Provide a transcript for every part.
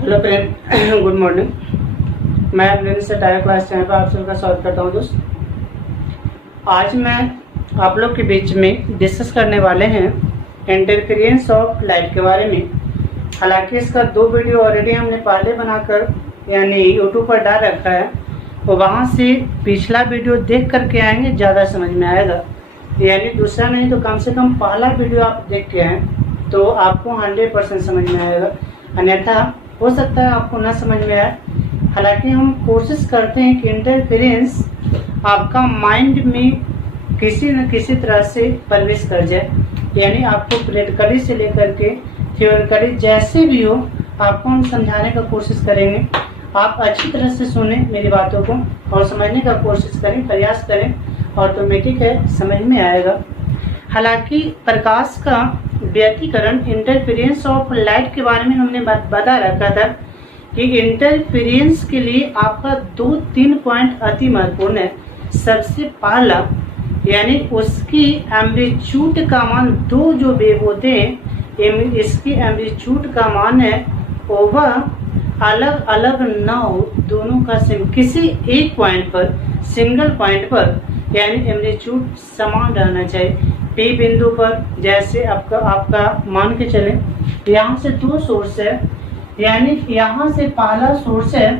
Hello friend, good morning. मैं अपने से डायरेक्ट क्लास चैनल पर आप सबका स्वागत करता हूँ। दोस्त, आज मैं आप लोग के बीच में डिस्कस करने वाले हैं इंटरफेरेंस ऑफ लाइट के बारे में। हालांकि इसका 2 वीडियो ऑलरेडी हमने पहले बनाकर यानी यूट्यूब पर डाल रखा है, तो वहाँ से पिछला वीडियो देख करके आएंगे, ज़्यादा समझ में आएगा। यानी दूसरा नहीं तो कम से कम पहला वीडियो आप देख के आएँ तो आपको 100% समझ में आएगा, अन्यथा हो सकता है आपको ना समझ में आए। हालांकि हम कोशिश करते हैं कि इंटरफेरेंस आपका माइंड में किसी न किसी तरह से प्रवेश कर जाए, यानी आपको प्रैक्टिकली से लेकर के थ्योरिकली जैसे भी हो आपको हम समझाने का कोशिश करेंगे। आप अच्छी तरह से सुने मेरी बातों को और समझने का कोशिश करें, प्रयास करें, ऑटोमेटिक है समझ में आएगा। हालांकि प्रकाश का व्यतिकरण इंटरफेरेंस ऑफ लाइट के बारे में हमने बता रखा था कि इंटरफेरेंस के लिए आपका 2-3 पॉइंट अति महत्वपूर्ण है। सबसे पहला यानी उसकी एम्पलीट्यूड का मान, दो जो वेव होते हैं इसकी एम्पलीट्यूड का मान है वह अलग अलग ना हो, दोनों का किसी एक पॉइंट पर, सिंगल पॉइंट पर यानी एम्पलीट्यूड समान रहना चाहिए। P बिंदु पर जैसे आपका मान के चले यहाँ से 2 सोर्स है, यानी यहाँ से पहला सोर्स है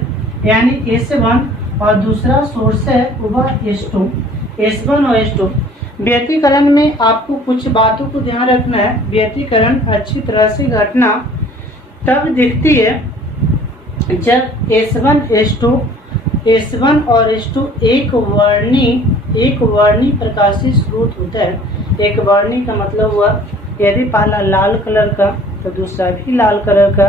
यानी S1 और दूसरा सोर्स है वह S2, S1 और S2। व्यतिकरण में आपको कुछ बातों को ध्यान रखना है। व्यतिकरण अच्छी तरह से घटना तब दिखती है जब S1 और S2 एक वर्णी प्रकाशीय स्रोत होता है। एक वर्णी का मतलब हुआ यदि पहला लाल कलर का तो दूसरा भी लाल कलर का,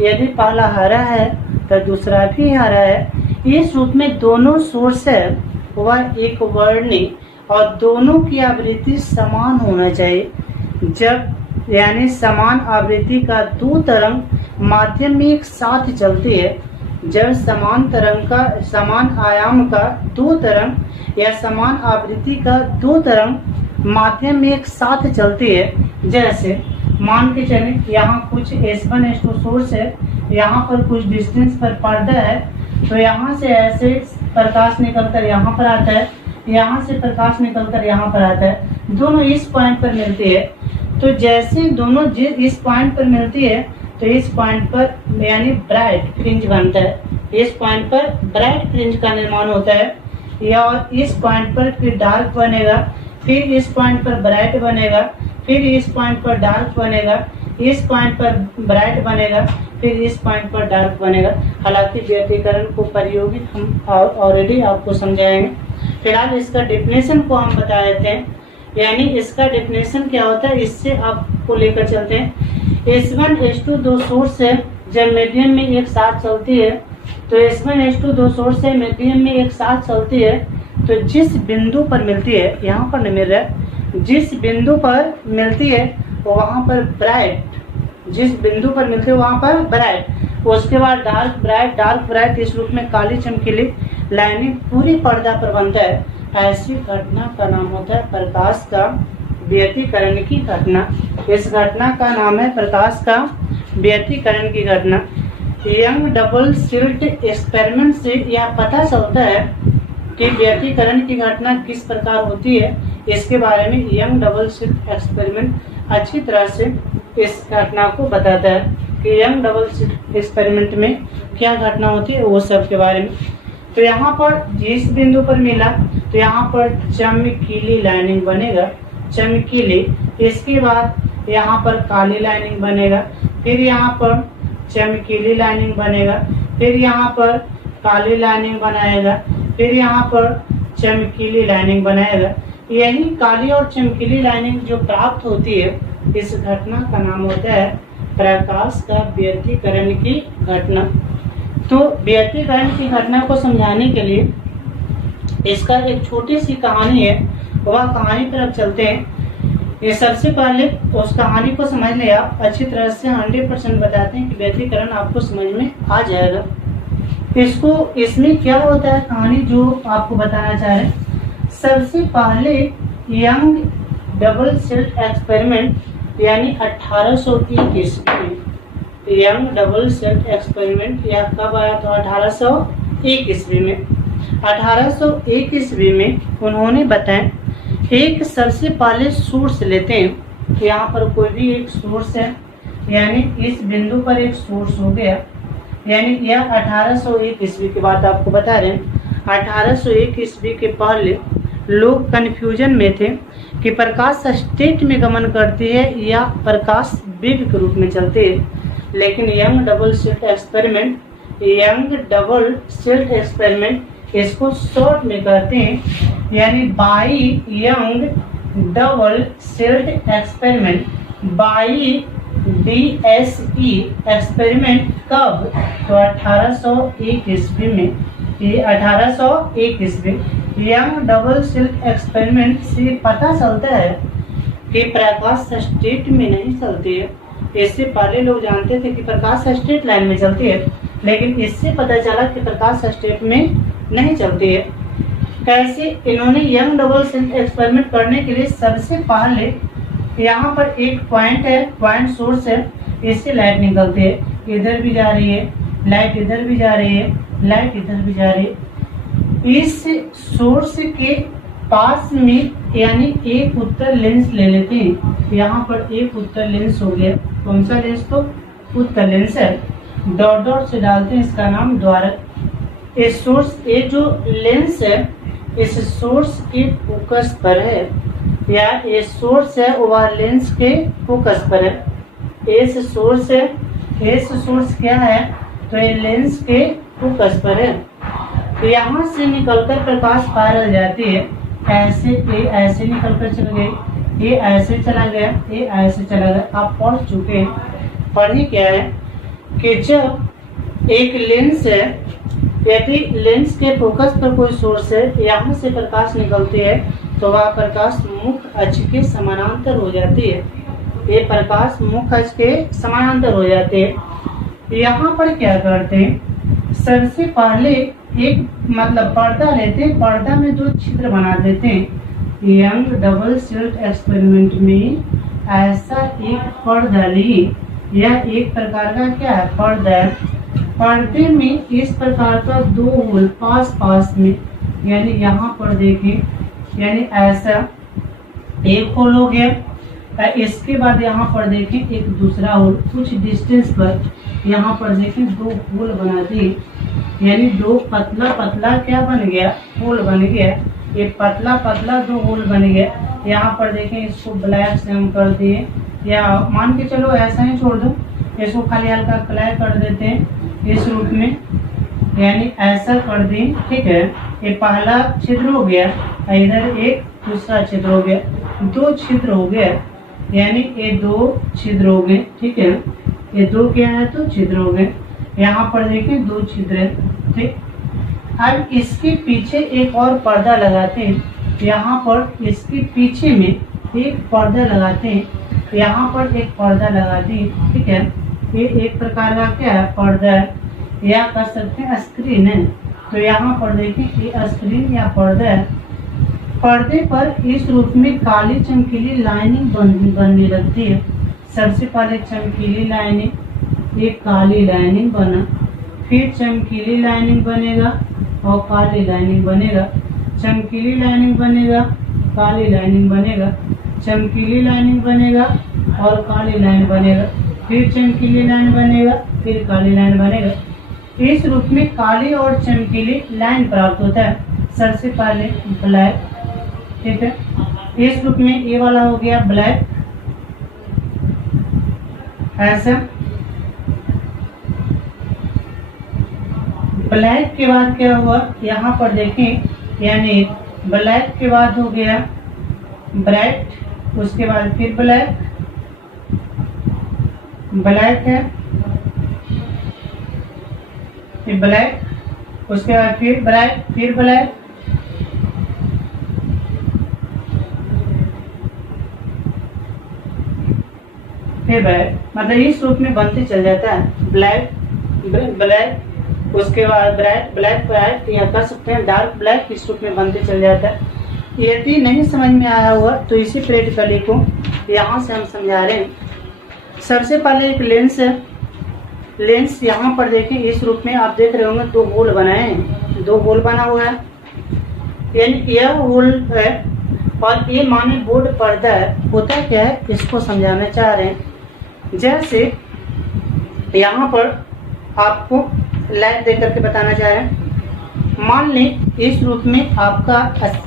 यदि पहला हरा है तो दूसरा भी हरा है। इस रूप में दोनों सोर्स है वह एक वर्णी और दोनों की आवृत्ति समान होना चाहिए। जब यानी समान आवृत्ति का 2 तरंग माध्यम में एक साथ चलती है, जब समान आयाम का 2 तरंग या समान आवृत्ति का 2 तरंग माध्यम में एक साथ चलती है। जैसे मान के चले यहाँ कुछ S1 S2 सोर्स है, यहाँ पर कुछ डिस्टेंस पर पर्दा है, तो यहाँ से ऐसे प्रकाश निकलकर यहाँ पर आता है, यहाँ से प्रकाश निकलकर यहाँ पर आता है, दोनों इस पॉइंट पर मिलती है। तो जैसे दोनों इस पॉइंट पर मिलती है तो इस पॉइंट पर यानी ब्राइट फ्रिंज बनता है। इस पॉइंट पर ब्राइट फ्रिंज का निर्माण होता है, या और इस पॉइंट पर फिर डार्क बनेगा, फिर इस पॉइंट पर ब्राइट बनेगा, फिर इस पॉइंट पर डार्क बनेगा, इस पॉइंट पर ब्राइट बनेगा, फिर इस पॉइंट पर डार्क बनेगा। हालांकि व्यतिकरण को प्रायोगिक हम ऑलरेडी आपको समझाएंगे। फिलहाल इसका डेफिनेशन को हम बता देते हैं, यानी इसका डेफिनेशन क्या होता है इससे आपको लेकर चलते हैं। S1 S2 2 सोर्स है, जब मीडियम में एक साथ चलती है तो S1 S2 2 सोर्स है, मीडियम में एक साथ चलती है, तो जिस बिंदु पर मिलती है, यहाँ पर नहीं मिल रहा है, जिस बिंदु पर मिलती है वहाँ पर ब्राइट, जिस बिंदु पर मिलती है वहाँ पर ब्राइट, उसके बाद डार्क ब्राइट, इस रूप में काली चमकीली लाइनिंग पूरी पर्दा पर बनता है। ऐसी घटना का नाम होता है प्रकाश का व्यतिकरण की घटना। इस घटना का नाम है प्रकाश का व्यतिकरण की घटना। यंग डबल स्लिट एक्सपेरिमेंट से यह पता चलता है कि व्यतिकरण की घटना किस प्रकार होती है। इसके बारे में यंग डबल स्लिट एक्सपेरिमेंट अच्छी तरह से इस घटना को बताता है कि यंग डबल स्लिट एक्सपेरिमेंट में क्या घटना होती है, वो सब के बारे में। तो यहाँ पर जिस बिंदु पर मिला तो यहाँ पर चमकीली लाइनिंग बनेगा, चमकीली। इसके बाद यहाँ पर काली लाइनिंग बनेगा, फिर यहाँ पर चमकीली लाइनिंग बनेगा, फिर यहाँ पर काली लाइनिंग बनाएगा, फिर यहाँ पर चमकीली लाइनिंग बनाएगा। यही काली और चमकीली लाइनिंग जो प्राप्त होती है, इस घटना का नाम होता है प्रकाश का व्यतिकरण की घटना। तो व्यतिकरण की घटना को समझाने के लिए इसका एक छोटी सी कहानी है, वह कहानी पर अब चलते हैं। ये सबसे पहले उस कहानी को समझ ले आप अच्छी तरह से, 100% बताते हैं कि व्यतिकरण आपको समझ में आ जाएगा। इसमें क्या होता है कहानी जो आपको बताना चाह रहे हैं। सबसे पहले यंग डबल स्लिट एक्सपेरिमेंट यानी 1821 में यंग डबल स्लिट एक्सपेरिमेंट यह कब आया था? 1801 ईस्वी में। 1801 ईस्वी में उन्होंने बताया, एक सबसे पहले सोर्स लेते हैं। यहाँ पर कोई भी एक सोर्स है, यानी इस बिंदु पर एक सोर्स हो गया, यानी यह 1801 ईस्वी की बात आपको बता रहे हैं। 1801 ईस्वी के पहले लोग कंफ्यूजन में थे कि प्रकाश स्टेट में गमन करती है या प्रकाश वेव के रूप में चलती है। लेकिन यंग डबल स्लिट एक्सपेरिमेंट इसको शॉर्ट में कहते हैं, यानी by young double slit experiment, by DSE experiment कब? तो 1801 ईस्वी में। ये 1801 ईस्वी यंग डबल स्लिट एक्सपेरिमेंट से पता चलता है कि प्रकाश स्ट्रेट में नहीं चलती है। इससे पहले लोग जानते थे कि प्रकाश स्ट्रेट लाइन में चलती है, लेकिन इससे पता चला कि प्रकाश स्ट्रेट में नहीं चलती है। कैसे? इन्होंने यंग डबल स्लिट एक्सपेरिमेंट करने के लिए सबसे पहले यहाँ पर एक पॉइंट है, पॉइंट सोर्स है, इससे लाइट निकलती है, इधर भी जा रही है लाइट, इधर भी जा रही है लाइट, इधर भी जा रही है। इस सोर्स के पास में यानी एक उत्तर लेंस ले लेते हैं। यहाँ पर एक उत्तर लेंस हो गया, कौन सा लेंस? तो उत्तर लेंस है। डॉट डॉट से डालते हैं, इसका नाम द्वारक। इस सोर्स, ये जो लेंस है इस सोर्स के फोकस पर है, या ये सोर्स है वह लेंस के फोकस पर है। इस सोर्स है, इस सोर्स क्या है? तो ये लेंस के फोकस पर है। यहाँ से निकलकर प्रकाश पैरेलल जाती है, ऐसे ये ऐसे निकलकर चल गई, ये ऐसे चला गया, ये ऐसे चला गया। आप पढ़ चुके हैं। पढ़ी क्या है कि जब एक लेंस है, यदि लेंस के फोकस पर कोई सोर्स है, यहाँ से प्रकाश निकलती है तो वह प्रकाश मुख्य अक्ष के समानांतर हो जाती है। ये प्रकाश मुख्य अक्ष के समानांतर हो जाते हैं। यहाँ पर क्या करते हैं? सबसे पहले एक पर्दा लेते हैं, पर्दा में दो छिद्र बना देते हैं। यंग डबल स्लिट एक्सपेरिमेंट में ऐसा एक पर्दा लिए, यह एक प्रकार का क्या है? पर्दा है। पर्दे में इस प्रकार का दो होल पास पास में, यानी यहाँ पर देखें, यानी ऐसा एक होल हो गया। इसके बाद यहाँ पर देखें एक दूसरा होल कुछ डिस्टेंस पर, यहाँ पर देखें दो होल बना दिए, यानी दो पतला पतला क्या बन गया? होल बन गया। ये पतला पतला दो होल बन गया। यहाँ पर देखें, इसको ब्लैक से हम कर दिए, या मान के चलो ऐसा ही छोड़ दो, इसको खाली हल्का ब्लैक कर देते हैं इस रूप में, यानी ऐसा कर दें। ठीक है, ये पहला छिद्र हो गया, इधर एक दूसरा छिद्र हो गया, दो छिद्र हो गया, यानी ये दो छिद्र हो गए। ठीक है, ये दो क्या है? तो छिद्र हो गए। यहाँ पर देखें दो छिद्र है। ठीक, अब इसके पीछे एक और पर्दा लगाते हैं। यहाँ पर इसके पीछे में एक पर्दा लगाते हैं, यहाँ पर एक पर्दा लगा दी। ठीक है, ये एक प्रकार का क्या है? पर्दा है, या कह सकते हैं स्क्रीन है। तो यहाँ पर देखें ये स्क्रीन या पर्दा है। पर्दे पर इस रूप में काली चमकीली लाइनिंग बनने लगती है। सबसे पहले चमकीली लाइनिंग, ये काली लाइनिंग बना, फिर चमकीली लाइनिंग बनेगा और काली लाइनिंग बनेगा, चमकीली लाइनिंग बनेगा, काली लाइनिंग बनेगा, चमकीली लाइनिंग बनेगा और काली लाइन बनेगा, फिर चमकीली लाइन बनेगा, फिर काली लाइन बनेगा। इस रूप में काली और चमकीली लाइन प्राप्त होता है। सबसे पहले ब्लैक। ठीक है, इस रूप में ये वाला हो गया ब्लैक, ऐसा। ब्लैक के बाद क्या हुआ? यहाँ पर देखें, यानी ब्लैक के बाद हो गया ब्राइट, उसके बाद फिर ब्लैक, ब्लैक है, फिर ब्लैक, उसके बाद फिर ब्राइट, फिर ब्लैक, फिर ब्लैक। मतलब इस रूप में बनते चल जाता है। ब्लैक ब्लैक, उसके बाद ब्राइट ब्लैक ब्राइट, या कर सकते हैं डार्क ब्लैक, इस रूप में बनते चल जाता है। यदि नहीं समझ में आया हुआ तो इसी प्रैक्टिकली को यहाँ से हम समझा रहे हैं। सबसे पहले एक लेंस है, लेंस यहाँ पर देखें इस रूप में आप देख रहे होंगे 2 होल बनाए हैं, 2 होल बना हुआ है, यानी यह होल है और ये माने बोर्ड पर्दा है। होता क्या है इसको समझाना चाह रहे हैं। जैसे यहाँ पर आपको लाइट देख करके बताना चाह रहे हैं। मान लें इस रूप में आपका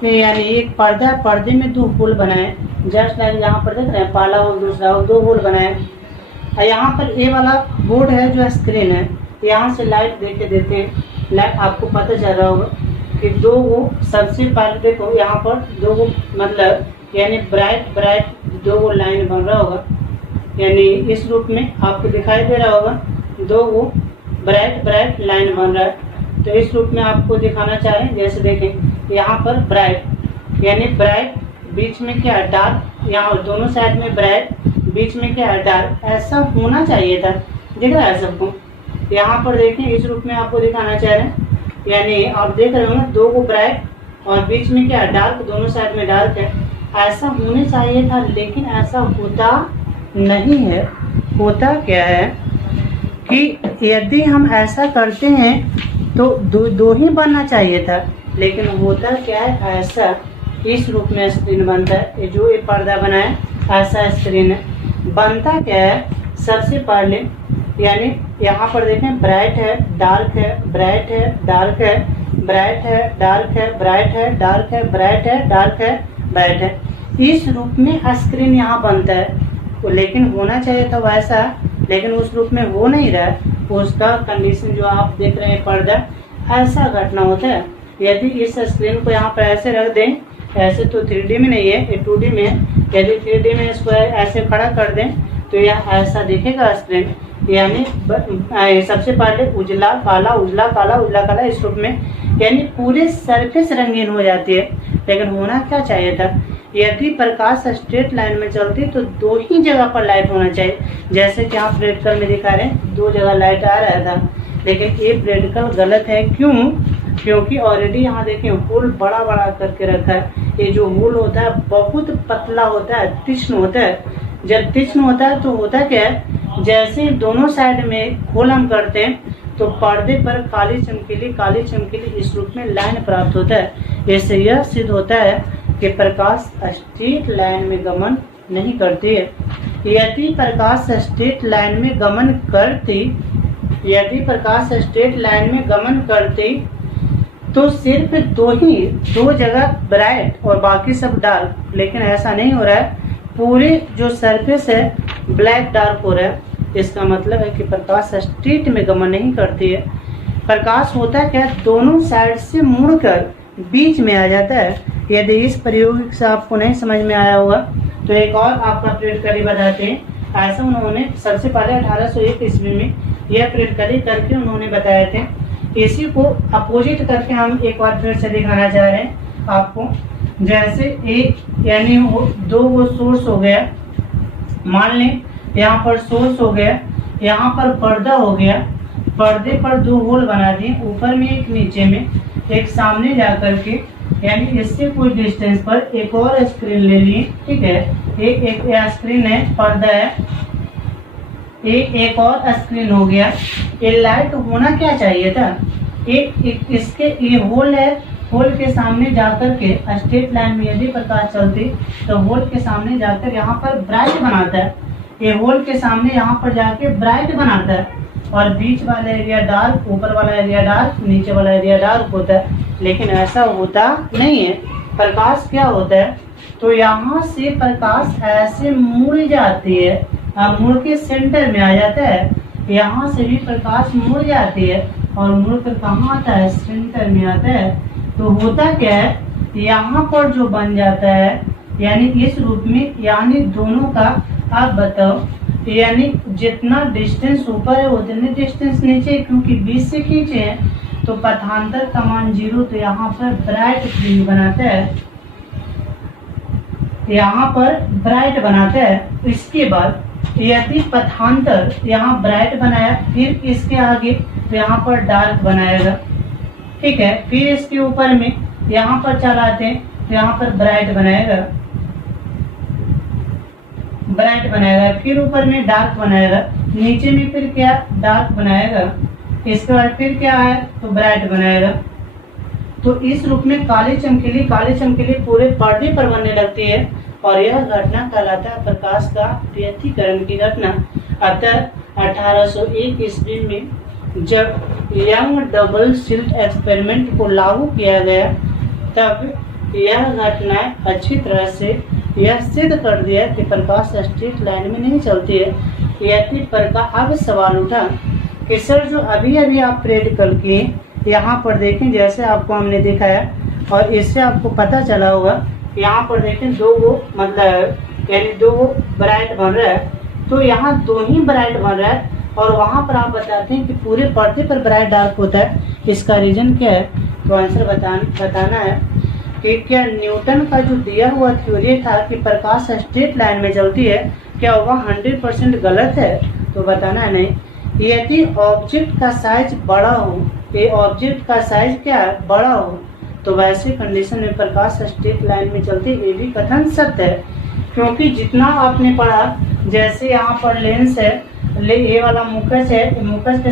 यानी एक पर्दा है, पर्दे में 2 होल बनाए, जस्ट लाइक यहाँ पर देख रहे हैं, पहला होल दूसरा होल, 2 होल बनाए। यहाँ पर ये वाला बोर्ड है जो स्क्रीन है, यहाँ से लाइट देके देते हैं। लाइट आपको पता चल रहा होगा कि 2 वो सबसे पहले देखो यहाँ पर 2 वो मतलब यानी ब्राइट 2 वो लाइन बन रहा होगा, यानी इस रूप में आपको दिखाई दे रहा होगा 2 वो ब्राइट लाइन बन रहा है। तो इस रूप में आपको दिखाना चाहें, जैसे देखें यहाँ पर ब्राइट यानी ब्राइट, बीच में क्या है डार्क, यहाँ दोनों साइड में ब्राइट, बीच में क्या है डार्क, ऐसा होना चाहिए था। दिख रहा है सबको? यहाँ पर देखें इस रूप में आपको दिखाना चाह रहे हैं, यानी आप देख रहे हो ना 2 को ब्राइट और बीच में क्या है डार्क, दोनों साइड में डार्क है, ऐसा होने चाहिए था, लेकिन ऐसा होता नहीं है। होता क्या है कि यदि हम ऐसा करते हैं तो 2 ही बनना चाहिए था, लेकिन होता क्या है ऐसा इस रूप में स्क्रीन बनता है। ये जो ये पर्दा बना है ऐसा स्क्रीन है। बनता क्या है सबसे पहले, यानी यहाँ पर देखें ब्राइट है डार्क है, ब्राइट है डार्क है, ब्राइट है डार्क है, ब्राइट है डार्क है, ब्राइट है डार्क है, ब्राइट है, इस रूप में स्क्रीन यहाँ बनता है। तो लेकिन होना चाहिए था वैसा, लेकिन उस रूप में हो नहीं रहा है। उसका कंडीशन जो आप देख रहे हैं पर्दा, ऐसा घटना होता है। यदि इस स्क्रीन को यहाँ पर ऐसे रख दें, ऐसे तो 3D में नहीं है, ये 2D में है, यदि 3D में इसको ऐसे खड़ा कर दें तो यह ऐसा दिखेगा स्क्रीन, यानी सबसे पहले उजला काला उजला काला उजला काला इस रूप में, यानी पूरे सरफेस रंगीन हो जाती है। लेकिन होना क्या चाहिए था, यदि प्रकाश स्ट्रेट लाइन में चलती तो 2 ही जगह पर लाइट होना चाहिए। जैसे कि आप प्रैक्टिकल में दिखा रहे हैं 2 जगह लाइट आ रहा था, लेकिन ये प्रैक्टिकल गलत है। क्यों? क्योंकि ऑलरेडी यहाँ देखिए होल बड़ा बड़ा करके रखा है। ये जो होल होता है बहुत पतला होता है, तीक्ष्ण होता है। जब तीक्ष्ण होता है तो होता क्या है, जैसे दोनों साइड में होल हम करते हैं तो पर्दे पर काली चमकीली इस रूप में लाइन प्राप्त होता है। इससे यह सिद्ध होता है कि प्रकाश स्ट्रेट लाइन में गमन नहीं करती है। यदि प्रकाश स्ट्रेट लाइन में गमन करती तो सिर्फ 2 जगह ब्राइट और बाकी सब डार्क, लेकिन ऐसा नहीं हो रहा है। पूरे जो सरफेस है ब्लैक डार्क हो रहा है। इसका मतलब है कि प्रकाश स्ट्रेट में गमन नहीं करती है। प्रकाश होता क्या है, दोनों साइड से मुड़कर बीच में आ जाता है। यदि इस प्रयोग से आपको नहीं समझ में आया होगा तो एक और आपका प्रैक्टिकली बताते हैं। ऐसा उन्होंने सबसे पहले 1801 ईस्वी में यह प्रैक्टिकली करके उन्होंने बताए थे। इसी को अपोजिट करके हम एक बार फिर से दिखाना चाह रहे हैं आपको। जैसे एक यानी 2 वो सोर्स हो गया, मान लें यहाँ पर सोर्स हो गया, यहाँ पर पर्दा हो गया, पर्दे पर 2 होल बना दिए, ऊपर में एक नीचे में, एक सामने जाकर के, यानी इससे कुछ डिस्टेंस पर एक और स्क्रीन ले लिए। ठीक है, एक स्क्रीन है, पर्दा है, एक और स्क्रीन हो गया। ये लाइट होना क्या चाहिए था, इसके ये होल है, होल के सामने जाकर के स्ट्रेट लाइन में यदि प्रकाश चलती तो होल के सामने जाकर यहाँ पर ब्राइट बनाता है। ये होल के सामने यहाँ पर जाके ब्राइट बनाता है और बीच वाला एरिया डार्क, ऊपर वाला एरिया डार्क, नीचे वाला एरिया डार्क होता है। लेकिन ऐसा होता नहीं है। प्रकाश क्या होता है, तो यहाँ से प्रकाश ऐसे मुड़ जाती है, मुड़ के सेंटर में आ जाता है। यहाँ से भी प्रकाश मुड़ जाती है और मुड़ कर कहाँ आता है, सेंटर में आता है। तो होता क्या है, यहाँ पर जो बन जाता है यानी इस रूप में, यानी दोनों का आप बताओ, यानी जितना डिस्टेंस ऊपर है उतने डिस्टेंस नीचे, क्योंकि 20 से खींचे हैं तो पथांतर का मान 0, तो यहाँ पर ब्राइट फ्रिंज बनाता है, यहाँ पर ब्राइट बनाता है। इसके बाद यदि पथांतर यहाँ ब्राइट बनाया, फिर इसके आगे तो यहाँ पर डार्क बनाएगा। ठीक है, फिर इसके ऊपर में यहाँ पर चलाते हैं तो यहाँ पर ब्राइट बनाएगा। ब्राइट बनाएगा, फिर ऊपर में डार्क बनाएगा, नीचे में फिर क्या डार्क बनाएगा, इसके बाद फिर क्या है तो ब्राइट बनाएगा। तो इस रूप में काली चमकीली पूरे पर्दे पर बनने लगती है और यह घटना कहलाता है प्रकाश का व्यतिकरण की घटना। अतः 1801 ईस्वी में जब यंग डबल स्लिट एक्सपेरिमेंट को लागू किया गया तब यह घटना अच्छी तरह से यह सिद्ध कर दिया कि प्रकाश स्ट्रेट लाइन में नहीं चलती है। यदि प्रकाश, अब सवाल उठा कि सर जो अभी आप प्रैक्टिकल किए यहाँ पर देखें, जैसे आपको हमने दिखाया और इससे आपको पता चला होगा, यहाँ पर देखें दो वो मतलब यानी दो ब्राइट बन रहा है, तो यहाँ दो ही ब्राइट बन रहा है और वहाँ पर आप बताते हैं कि पूरे पर्दे पर ब्राइट डार्क होता है। इसका रीजन क्या है? तो आंसर बताना है कि क्या न्यूटन का जो दिया हुआ थ्योरी था कि प्रकाश स्ट्रेट लाइन में चलती है, क्या वह 100% गलत है? तो बताना है नहीं। यदि ऑब्जेक्ट का साइज बड़ा हो, ये ऑब्जेक्ट का साइज क्या है बड़ा हो, तो वैसे कंडीशन में प्रकाश स्ट्रेट लाइन में चलती, ये भी कथन सत्य है। क्योंकि जितना आपने पढ़ा, जैसे यहाँ पर लेंस है, ये वाला मुकस है, मुकस के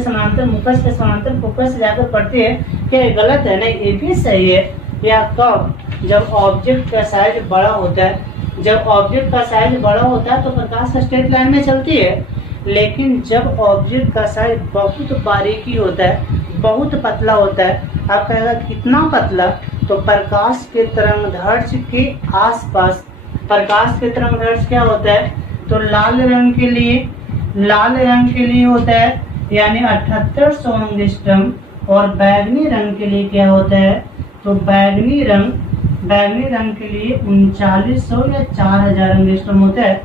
समांतर फोकस जाकर पड़ती है, क्या ये गलत है? नहीं, ये भी सही है। या कब? जब ऑब्जेक्ट का साइज बड़ा होता है। जब ऑब्जेक्ट का साइज बड़ा होता है तो प्रकाश स्ट्रेट लाइन में चलती है, लेकिन जब ऑब्जेक्ट का साइज बहुत बारीकी होता है, बहुत पतला होता है, आप कहेगा कितना पतला? तो प्रकाश के तरंगदैर्ध्य के आसपास, प्रकाश के तरंगदैर्ध्य क्या होता है? तो लाल रंग के लिए होता है यानी 7800 एंगस्ट्रॉम, और बैगनी रंग के लिए क्या होता है? तो बैगनी रंग के लिए 3900 या 4000 एंगस्ट्रॉम होता है।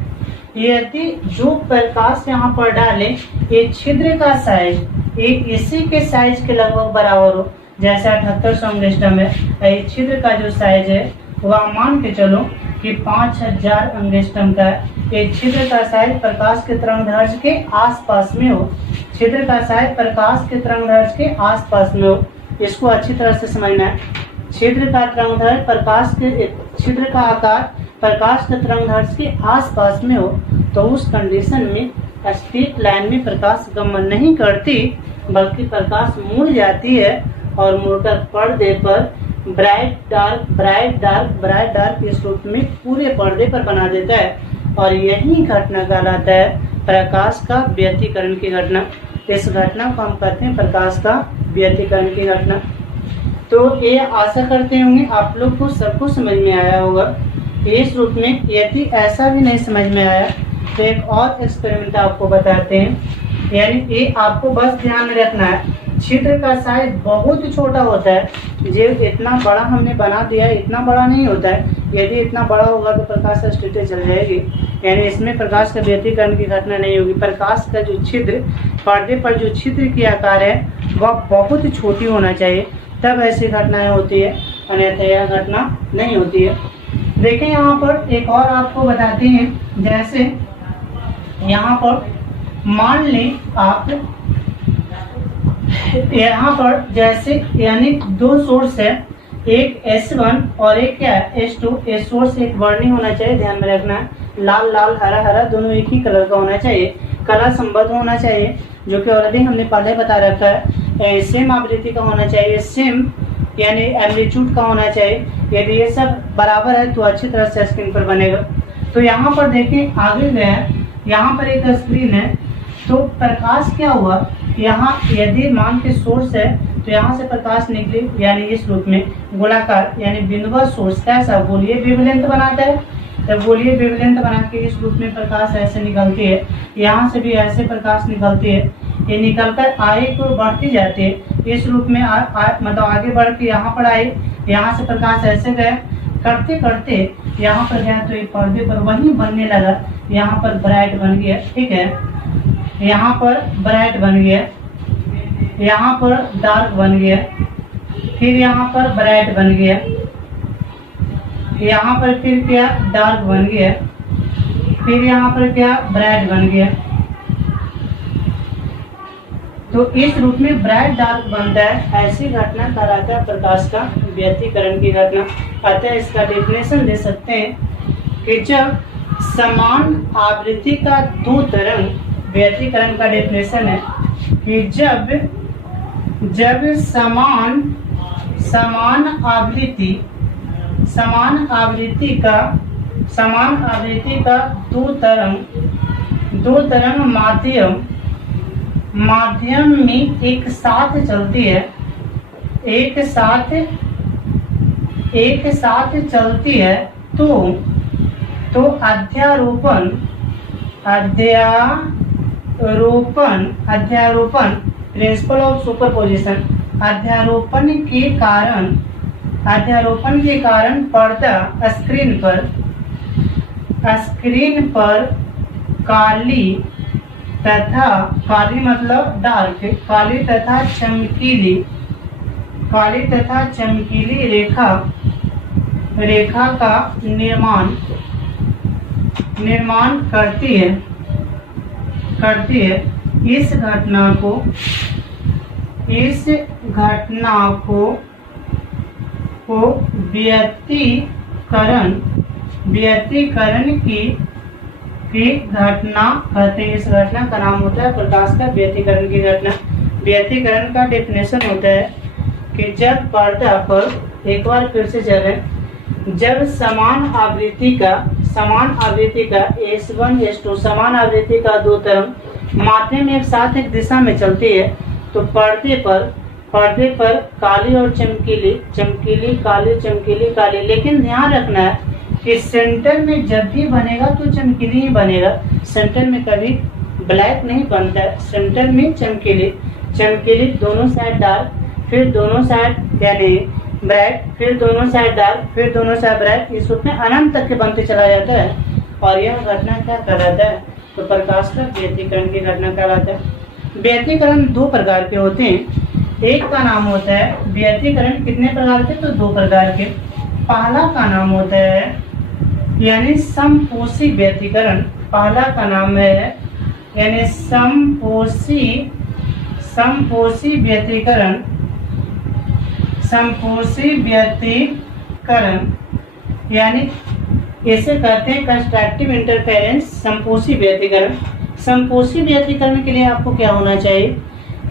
यदि जो प्रकाश यहाँ पर डाले, ये छिद्र का साइज ये इसी के साइज के लगभग बराबर हो, जैसे 7800 एंगस्ट्रॉम है, ये छिद्र का जो साइज है वह मान के चलो कि 5000 एंगस्ट्रॉम का है। एक छिद्र का साइज प्रकाश के तरंगदैर्ध्य के आसपास में हो, छिद्र का साइज प्रकाश के तरंगदैर्ध्य के आसपास में हो, इसको अच्छी तरह से समझना है। छिद्र का तरंगदैर्ध्य प्रकाश के, छिद्र का आकार प्रकाश के तरंगदैर्ध्य के आसपास में हो, तो उस कंडीशन में स्ट्रेट लाइन में प्रकाश गमन नहीं करती, बल्कि प्रकाश मुड़ जाती है और मुड़कर पर्दे पर ब्राइट डार्क इस रूप में पूरे पर्दे पर बना देता है। और यही घटना कहलाता है प्रकाश का व्यतिकरण की घटना। इस घटना को हम कहते हैं प्रकाश का व्यतिकरण की घटना। तो ये आशा करते होंगे आप लोग को सबको समझ में आया होगा। इस रूप में यदि ऐसा भी नहीं समझ में आया तो एक और एक्सपेरिमेंट आपको बताते हैं। यानी ये आपको बस ध्यान में रखना है, छिद्र का साइज बहुत छोटा होता है, जो इतना बड़ा हमने बना दिया है इतना बड़ा नहीं होता है। यदि इतना बड़ा होगा तो प्रकाश स्ट्रेट चल जाएगी, यानी इसमें प्रकाश का व्यतिकरण की घटना नहीं होगी। प्रकाश का जो छिद्र, पर्दे पर जो छिद्र की आकार है वह बहुत छोटी होना चाहिए, तब ऐसी घटनाएं होती है, अन्यथा यह घटना नहीं होती है। देखें यहाँ पर एक और आपको बताते हैं, जैसे यहाँ पर मान लें आप यहाँ पर जैसे यानी दो सोर्स है, एक S1 और एक क्या है S2। इस सोर्स एक वर्णी होना चाहिए, ध्यान में रखना है, लाल लाल हरा हरा दोनों एक ही कलर का होना चाहिए, कला संबद्ध होना चाहिए, जो कि ऑलरेडी हमने पहले बता रखा है। सेम आवृत्ति का होना चाहिए, सेम यानी एम्पलीट्यूड का होना चाहिए। यदि ये सब बराबर है तो अच्छी तरह से स्क्रीन पर बनेगा। तो यहाँ पर देखें आगे गया, यहाँ पर एक स्क्रीन है, तो प्रकाश क्या हुआ, यहाँ यदि मान के सोर्स है तो यहाँ से प्रकाश निकले, यानी इस रूप में गोलाकार यानी बिंदुवा सोर्स कैसा गोलीय वेवलेंथ बनाता है, तो गोलीय वेवलेंथ बना के इस रूप में प्रकाश ऐसे निकलती है, यहाँ से भी ऐसे प्रकाश निकलती है, ये निकलकर आगे को बढ़ती जाती है इस रूप में मतलब आगे बढ़ के यहाँ पर आई, यहाँ से प्रकाश ऐसे गए, करते करते यहाँ पर गया तो ये पर्दे पर वही बनने लगा, यहाँ पर ब्राइट बन गया, ठीक है, यहाँ पर ब्राइट बन गया, यहाँ पर डार्क बन गया, फिर यहाँ पर ब्राइट बन गया, यहाँ पर फिर क्या डार्क बन गया, फिर यहाँ पर क्या ब्राइट बन गया। तो इस रूप में ब्राइट डार्क बनता है, ऐसी घटना कहलाता है प्रकाश का व्यतिकरण की घटना। अतः इसका डेफिनेशन दे सकते हैं कि जब समान आवृत्ति का दो तरंग व्यतिकरण का डेफिनेशन है कि जब समान आवृत्ति का दो तरंग माध्यम में एक साथ चलती है, एक साथ चलती है तो अध्यारोपण प्रिंसिपल ऑफ सुपरपोजिशन, अध्यारोपण के कारण पर्दा स्क्रीन पर काली मतलब डार्क, काली तथा चमकीली रेखा का निर्माण करती है। इस घटना को व्यतिकरण की घटना कहते हैं। इस घटना का नाम होता है प्रकाश का व्यतिकरण की घटना। व्यतिकरण का डेफिनेशन होता है कि जब पर्दा पर, एक बार फिर से चलें, जब समान आवृत्ति का S1 S2 समान आवृत्ति का दो तरंग माध्यम एक साथ एक दिशा में चलती है तो पर्दे पर काली और चमकीली काली, लेकिन ध्यान रखना है कि सेंटर में जब भी बनेगा तो चमकीली ही बनेगा, सेंटर में कभी ब्लैक नहीं बनता है। सेंटर में चमकीली दोनों साइड डार्क, फिर दोनों साइड यानी ब्राइट, फिर दोनों साइड डार्क, फिर दोनों साइड ब्राइट, इस रूप में अनंत तक के बनते चला जाता है। और यह घटना क्या कहलाता है? तो प्रकाश का व्यतिकरण की घटना कहलाता है। व्यतिकरण दो प्रकार के होते हैं। एक का नाम होता है व्यतिकरण, कितने प्रकार के? तो दो प्रकार के। पहला का नाम होता है यानी समपोषी व्यतिकरण। पहला का नाम है यानी समपोषी व्यतिकरण। यानी इसे कहते हैं कंस्ट्रक्टिव इंटरफेरेंस, संपोषी व्यतिकरण। संपोषी व्यतिकरण के लिए आपको क्या होना चाहिए?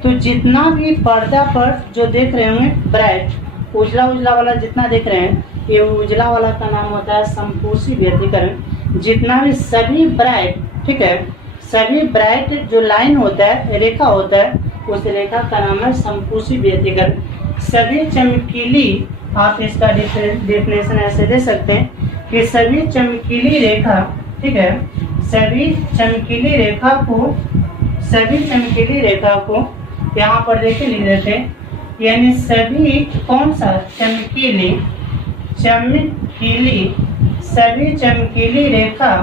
तो जितना भी पर्दा पर जो देख रहे होंगे ब्राइट, उजला वाला जितना देख रहे हैं, ये उजला वाला का नाम होता है संपोषी व्यतिकरण। जितना भी सभी ब्राइट, ठीक है, सभी ब्राइट जो लाइन होता है, रेखा होता है, उस रेखा का नाम है संपोषी व्यतिकरण। सभी चमकीली, आप इसका डेफिनेशन ऐसे दे सकते हैं कि सभी चमकीली रेखा, ठीक है, सभी चमकीली रेखा को यहाँ पर देखिए लिख देते हैं, यानी सभी कौन सा चमकीली सभी चमकीली रेखा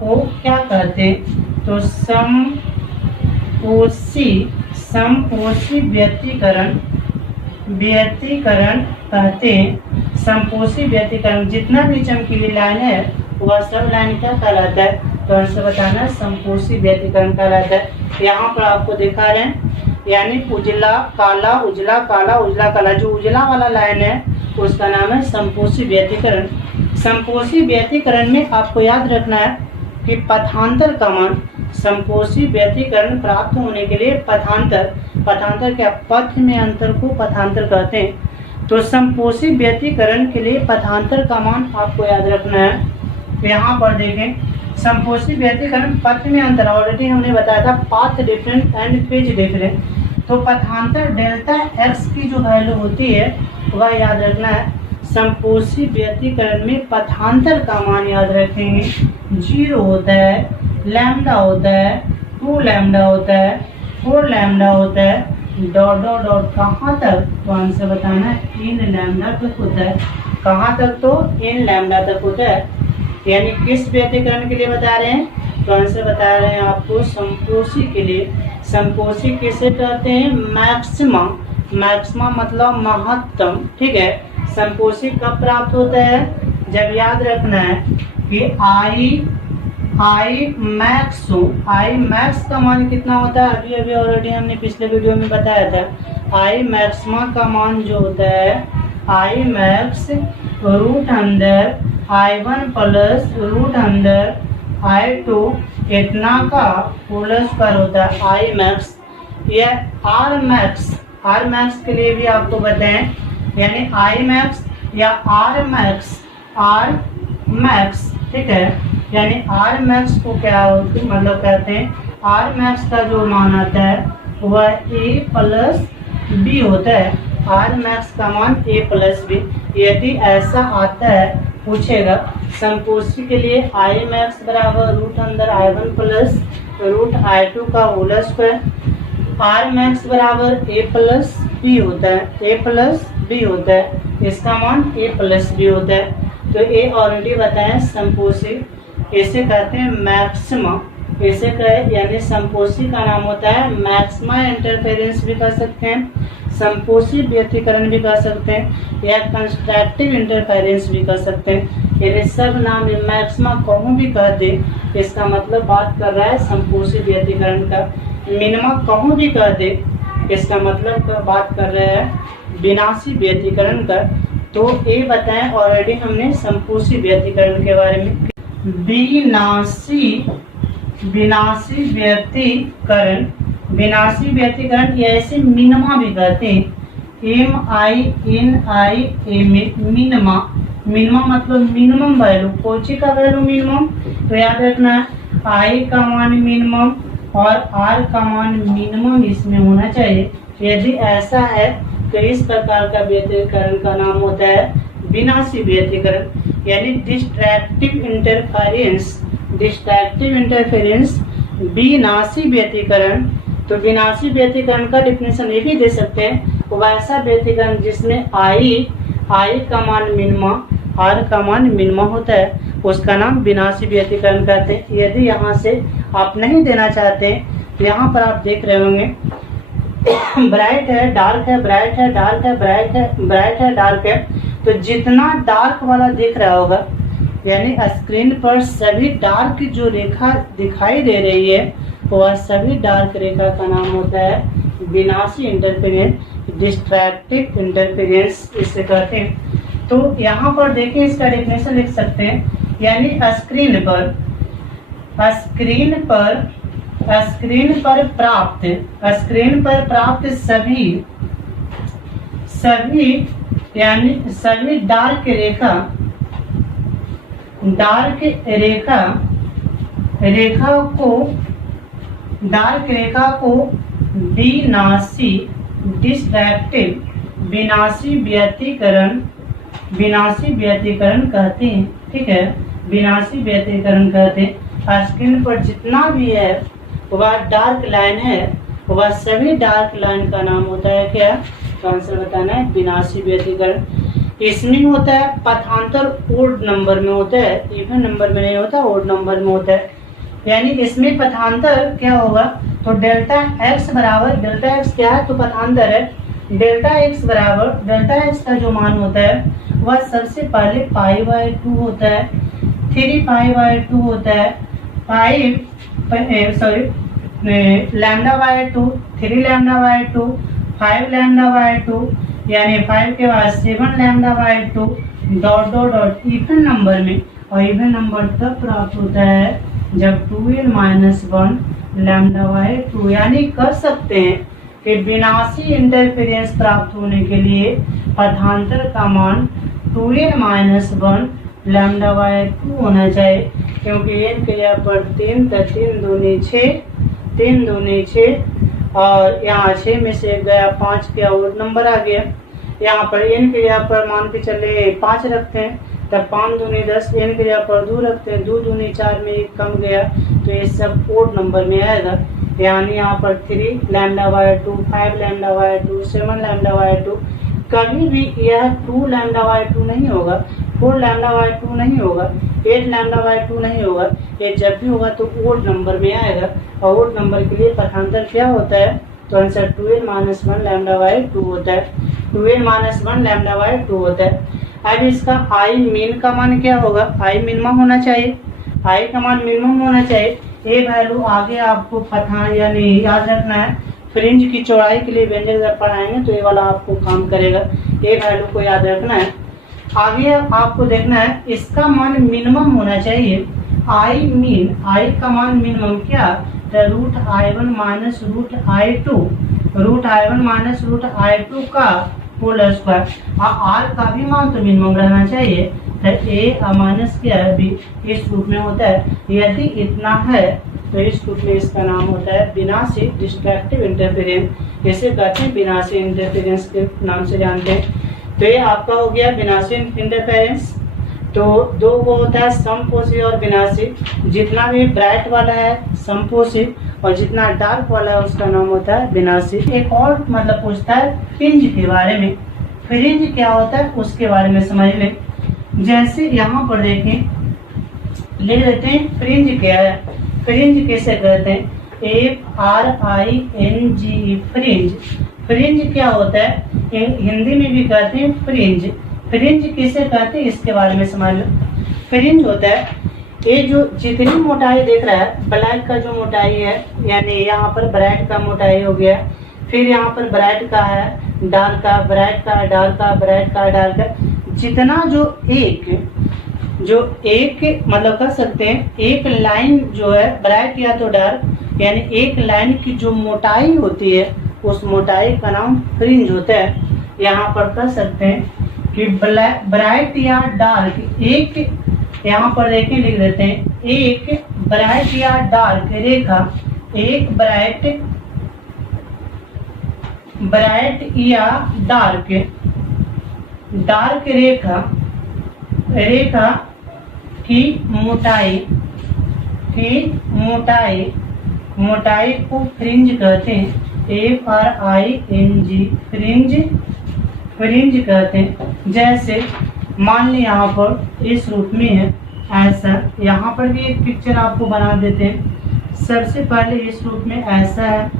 को क्या कहते हैं? तो समपोषी व्यतिकरण कहते हैं। समपोषी व्यतिकरण, जितना भी चमकीली लाइन है वह सब लाइन क्या कहलाता है? तो आंसर बताना है समपोषी व्यतिकरण कहलाता है। यहाँ पर आपको दिखा रहे हैं यानी उजला काला, उजला काला, जो उजला वाला लाइन है उसका नाम है समपोषी व्यतिकरण। समपोषी व्यतिकरण में आपको याद रखना है कि पथांतर का मान, समपोषी व्यतिकरण प्राप्त होने के लिए पथांतर क्या? पथ में अंतर को पथांतर कहते हैं। तो समपोषी व्यतिकरण के लिए पथांतर का मान आपको याद रखना है। यहाँ पर देखें, समपोषी व्यतिकरण पथ में अंतर, ऑलरेडी हमने बताया था path different and phase different. तो पथांतर डेल्टा एक्स की जो वैल्यू होती है वह याद रखना है। समपोषी व्यतिकरण में पथांतर का मान याद रखेंगे, 0 होता है, लैम्डा होता है, 2 लैम्डा होता है, 4 लैम्डा होता है, डॉट डॉट डॉट कहाँ तक? तो आंसर बताना है इन लैम्डा तक होता है। कहाँ तक? तो इन लैम्डा तक होता है। यानी किस व्यतिकरण के लिए बता रहे हैं? तो आंसर बता रहे हैं आपको समपोषी के लिए। समपोषी किसे कहते हैं? मैक्सिमा मतलब महत्तम, ठीक है। समपोषी कब प्राप्त होता है? जब याद रखना है कि आई मैक्स का मान कितना होता है? अभी ऑलरेडी हमने पिछले वीडियो में बताया था। आई मैक्सिमा का मान जो होता है, I max root under I1 plus root under I2 इतना का होल स्क्वायर होता है आई मैक्स। यह आर मैक्स के लिए भी आपको बताएं, यानी आई मैक्स या आर मैक्स, ठीक है। यानी आर मैक्स को क्या मतलब कहते हैं, आर मैक्स का जो मान आता है वह ए प्लस बी होता है। आर मैक्स का मान ए प्लस बी। यदि ऐसा आता है पूछेगा समकोशी के लिए आई मैक्स बराबर रूट अंदर I1 प्लस रूट I2 का होल स्क्वायर। आर मैक्स बराबर ए प्लस बी होता है, ए प्लस बी होता है, इसका मान ए प्लस बी होता है। तो ए ऑलरेडी बताएं समकोशी, इसे कहते हैं मैक्सिमा, इसे कहे यानी समकोशी का नाम होता है मैक्सिमा इंटरफेरेंस भी कह सकते हैं, समकोशी व्यतिकरण भी कह सकते हैं, या कंस्ट्रक्टिव इंटरफेरेंस भी कह सकते हैं। यानी सब नाम मैक्सिमा कहूँ भी कह दे, इसका मतलब बात कर रहा है समकोशी व्यतिकरण का। मिनिमा कहूँ भी कह दे, इसका मतलब बात कर रहे हैं विनाशी व्यतिकरण का। तो ये बताएं, ऑलरेडी हमने समकोशी व्यतिकरण के बारे में। विनाशी व्यतिकरण या ऐसे मिनिमा भी कहते हैं, मिनिमा। मिनिमा मतलब मिनिमम वैल्यू, कोची का वैल्यू मिनिमम, तो याद रखना आई का मान मिनिमम और आर का मान मिनिमम इसमें होना चाहिए। यदि ऐसा है तो इस प्रकार का व्यतिकरण का नाम होता है विनाशी व्यतिकरण, यानी डिस्ट्रैक्टिव इंटरफेरेंस विनाशी व्यतिकरण। तो विनाशी व्यतिकरण का डिफिनेशन ये भी दे सकते हैं, वैसा व्यतिकरण जिसमें आई का मान मिनिमा, आर का मान मिनिमा होता है, उसका नाम विनाशी व्यतिकरण कहते हैं। यदि यहाँ से आप नहीं देना चाहते तो यहाँ पर आप देख रहे होंगे ब्राइट है, डार्क है, ब्राइट है, डार्क है, ब्राइट है, डार्क है। तो जितना डार्क वाला दिख रहा होगा, यानी स्क्रीन पर सभी डार्क जो रेखा दिखाई दे रही है वह सभी डार्क रेखा का नाम होता है विनाशी इंटरफेरेंस, डिस्ट्रैक्टिव इंटरफेरेंस इसे कहते हैं। तो यहाँ पर देखिए इसका डेफिनेशन लिख सकते हैं, यानी स्क्रीन पर प्राप्त सभी डार्क रेखा को विनाशी व्यतिकरण कहते हैं, ठीक है, विनाशी व्यतिकरण कहते हैं। स्क्रीन पर जितना भी है वह डार्क लाइन है, वह सभी डार्क लाइन का नाम होता है क्या, तो आंसर बताना है विनाशी व्यतिकरण। इसमें होता है पथांतर ओड नंबर में होता है, इवन नंबर में नहीं होता, ओड नंबर में होता है। यानी इसमें पथांतर क्या होगा, तो डेल्टा एक्स क्या है, तो पथांतर है। डेल्टा एक्स का जो मान होता है वह सबसे पहले π/2 होता है, 3π/2 होता है, λ/2, 3λ/2, 5λ/2, यानी 5 के बाद 7λ/2 डॉट इवन नंबर में। और इवन नंबर तब प्राप्त होता है जब 2n-1 λ/2। यानी कर सकते हैं कि विनाशी इंटरफेरेंस प्राप्त होने के लिए पथांतर का मान 2n-1 λ/2 होना चाहिए, क्योंकि n के यहाँ पर 3 तो 3 दूनी 6 और यहाँ 6 में से गया 5 के और नंबर आ गया। यहाँ पर n के यहाँ पर मान के चले 5 रखते हैं, तब 5 दूनी 10, n के यहाँ पर 2 रखते हैं, 2 दूनी 4 में 1 कम गया, तो ये सब ओड नंबर में आएगा। यानी यहाँ पर 3λ/2, 5λ/2, 7λ/2, कभी भी यह 2λ/2 नहीं होगा, 4λ/2 नहीं होगा, 8λ/2 नहीं होगा। ये जब भी होगा तो ओड नंबर में आएगा, और ओड नंबर के लिए पथांतर क्या होता है, तो आंसर 2n-1 λ/2 होता है, 2n-1 λ/2 होता है। अब इसका आई मीन का मान क्या होगा, आई मिनिमम होना चाहिए, आई का मान मिनिमम होना चाहिए। ये वैल्यू आगे आपको पता यानी याद रखना है, फ्रिंज की चौड़ाई के लिए व्यंजक जब पढ़ाएंगे तो ये वाला आपको काम करेगा, ये वैल्यू को याद रखना है। आगे आपको देखना है इसका मान मिनिमम होना चाहिए। आई मीन, आई का मान मिनिमम क्या, root I one minus root I two, root I one minus root I two का होल स्क्वायर। आर का भी मान तो मिनिमम रहना चाहिए, तो ए माइनस क्या है बी, इस रूप में होता है। यदि इतना है तो इस रूप में इसका नाम होता है विनाशी डिस्ट्रक्टिव इंटरफेरेंस। इसे कहते हैं विनाशी इंटरफेरेंस के नाम से जानते हैं। तो ये आपका हो गया विनाशी इंटरफेरेंस। तो दो वो होता है समपोषी और विनाशी। जितना भी ब्राइट वाला है समपोषी और जितना डार्क वाला है उसका नाम होता है विनाशी। एक और मतलब पूछता है फ्रिंज के बारे में, फ्रिंज क्या होता है उसके बारे में समझ लें। जैसे यहाँ पर देखें, लिख देते हैं फ्रिंज क्या है। फ्रिंज कैसे कहते हैं, FRING फ्रिंज। फ्रिंज क्या होता है, हिंदी में भी कहते हैं फ्रिंज। फ्रिंज किसे कहते हैं इसके बारे में समझ लो। फ्रिंज होता है ये जो जितनी मोटाई देख रहा है, ब्लैक का जो मोटाई है, यानी यहाँ पर ब्राइट का मोटाई हो गया, फिर यहाँ पर ब्राइट का है, डार्क का, ब्राइट का, डार्क का, ब्राइट का, डार्क का, जितना जो एक मतलब कर सकते हैं एक लाइन जो है ब्राइट या तो डार्क, यानी एक लाइन की जो मोटाई होती है उस मोटाई का नाम फ्रिंज होता है। यहाँ पर कर सकते हैं कि ब्राइट या डार्क, एक यहाँ पर देखें लिख देते हैं, एक ब्राइट या डार्क रेखा, एक ब्राइट या डार्क रेखा की मोटाई को फ्रिंज कहते हैं। FRING फ्रिंज कहते हैं। जैसे मान ली यहाँ पर इस रूप में है ऐसा, यहाँ पर भी एक पिक्चर आपको बना देते हैं। सबसे पहले इस रूप में ऐसा है,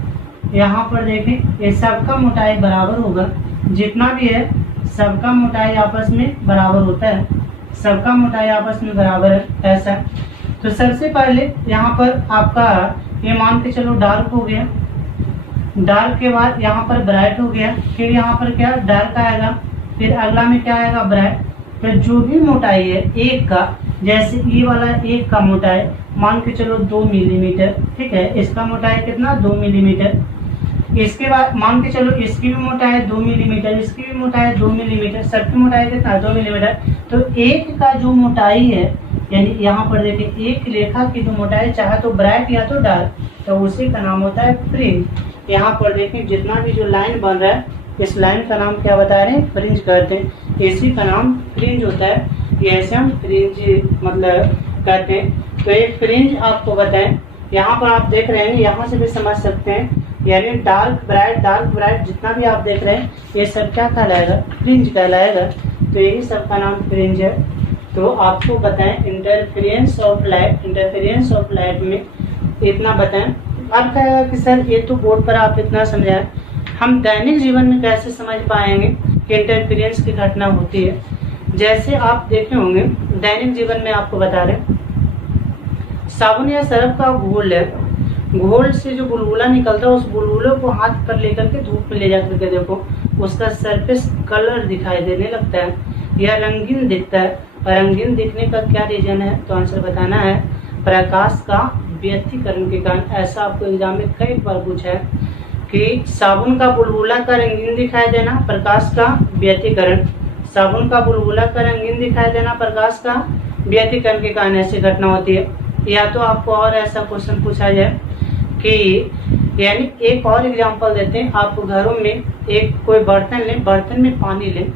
यहाँ पर देखें ये सबका मोटाई बराबर होगा, जितना भी है सबका मोटाई आपस में बराबर होता है, सबका मोटाई आपस में बराबर है ऐसा। तो सबसे पहले यहाँ पर आपका ये मान के चलो डार्क हो गया, डार्क के बाद यहाँ पर ब्राइट हो गया, फिर यहाँ पर क्या डार्क आएगा, फिर अगला में क्या आएगा ब्राइट। फिर जो भी मोटाई है एक का, जैसे ये वाला एक का मोटाई मान के चलो 2 मिलीमीटर, ठीक है, इसका मोटाई कितना 2 मिलीमीटर। इसके बाद मान के चलो इसकी भी मोटाई 2 मिलीमीटर, इसकी भी मोटाई 2 मिलीमीटर, सबकी मोटाई कितना 2 मिलीमीटर। तो एक का जो मोटाई है, यानी यहाँ पर देखिए एक रेखा की जो मोटाई चाहे तो ब्राइट या तो डार्क, तो उसी का नाम होता है फ्रिंज। यहाँ पर देखिए जितना भी जो लाइन बन रहा है इस लाइन का नाम क्या बता रहे हैं, फ्रिंज कहते हैं। इसी का नाम फ्रिंज होता है, ये ऐसे हम फ्रिंज मतलब कहते हैं। तो ये फ्रिंज आपको बताएं, यहाँ पर आप देख रहे हैं, यहाँ से भी समझ सकते हैं, यानी डार्क ब्राइट जितना भी आप देख रहे हैं ये सब क्या कहलाएगा, फ्रिंज कहलाएगा। तो यही सब का नाम फ्रिंज है। तो आपको बताएं इंटरफेरेंस ऑफ लाइट में इतना बताएं। अब कहेगा कि सर ये तो बोर्ड पर आप इतना समझाएं, हम दैनिक जीवन में कैसे समझ पाएंगे कि इंटरफेरेंस की घटना होती है। जैसे आप देखे होंगे दैनिक जीवन में आपको बता रहे, साबुन या सरफ का घोल है, घोल से जो बुलबुला निकलता है उस बुलबुले को हाथ पर लेकर के धूप में ले जाकर के देखो, उसका सरफेस कलर दिखाई देने लगता है या रंगीन दिखता है। रंगीन दिखने का क्या रीजन है, तो आंसर बताना है प्रकाश का व्यतिकरण के कारण। ऐसा आपको एग्जाम में कई बार पूछा है कि साबुन का बुलबुला का रंगीन दिखाई देना प्रकाश का व्यतिकरण, साबुन का बुलबुला का रंगीन दिखाई देना प्रकाश का व्यतिकरण के कारण ऐसी घटना होती है। या तो आपको और ऐसा क्वेश्चन पूछा जाए कि यानी एक और एग्जांपल देते हैं, आप घरों में एक कोई बर्तन लें, बर्तन में पानी लें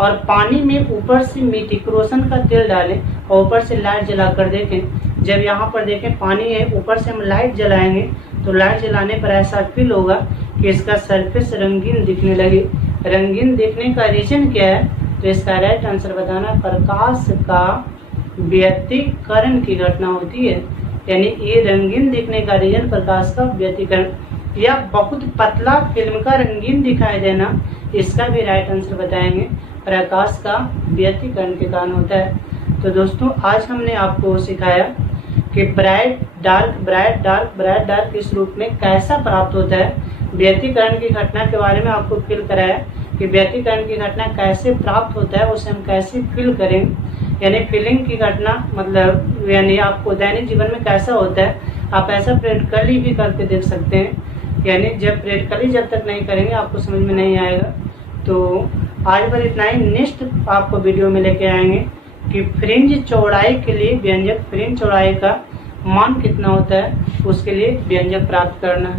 और पानी में ऊपर से मिट्टी क्रोसन का तेल डालें और ऊपर से लाइट जला कर देखें। जब यहाँ पर देखें पानी है, ऊपर से हम लाइट जलाएंगे तो लाइट जलाने पर ऐसा फील होगा कि इसका सरफेस रंगीन दिखने लगे। रंगीन दिखने का रीजन क्या है, तो इसका राइट आंसर बताना प्रकाश का व्यतिकरण की घटना होती है। यानी ये रंगीन दिखने का रीजन प्रकाश का व्यतिकरण, या बहुत पतला फिल्म का रंगीन दिखाई देना, इसका भी राइट आंसर बताएंगे प्रकाश का व्यतिकरण के कारण होता है। तो दोस्तों आज हमने आपको सिखाया कि ब्राइट डार्क इस रूप में कैसा प्राप्त होता है। व्यतिकरण की घटना के बारे में आपको फील कराया कि व्यतिकरण की घटना कैसे प्राप्त होता है, उसे हम कैसे फील करें, यानी फीलिंग की घटना मतलब यानी आपको दैनिक जीवन में कैसा होता है, आप ऐसा प्रैक्टिकली भी करके देख सकते हैं। यानी जब प्रैक्टिकली जब तक नहीं करेंगे आपको समझ में नहीं आएगा। तो आज पर इतना ही। नेक्स्ट आपको वीडियो में लेके आएंगे कि फ्रिंज चौड़ाई के लिए व्यंजक, फ्रिंज चौड़ाई का मान कितना होता है, उसके लिए व्यंजक प्राप्त करना।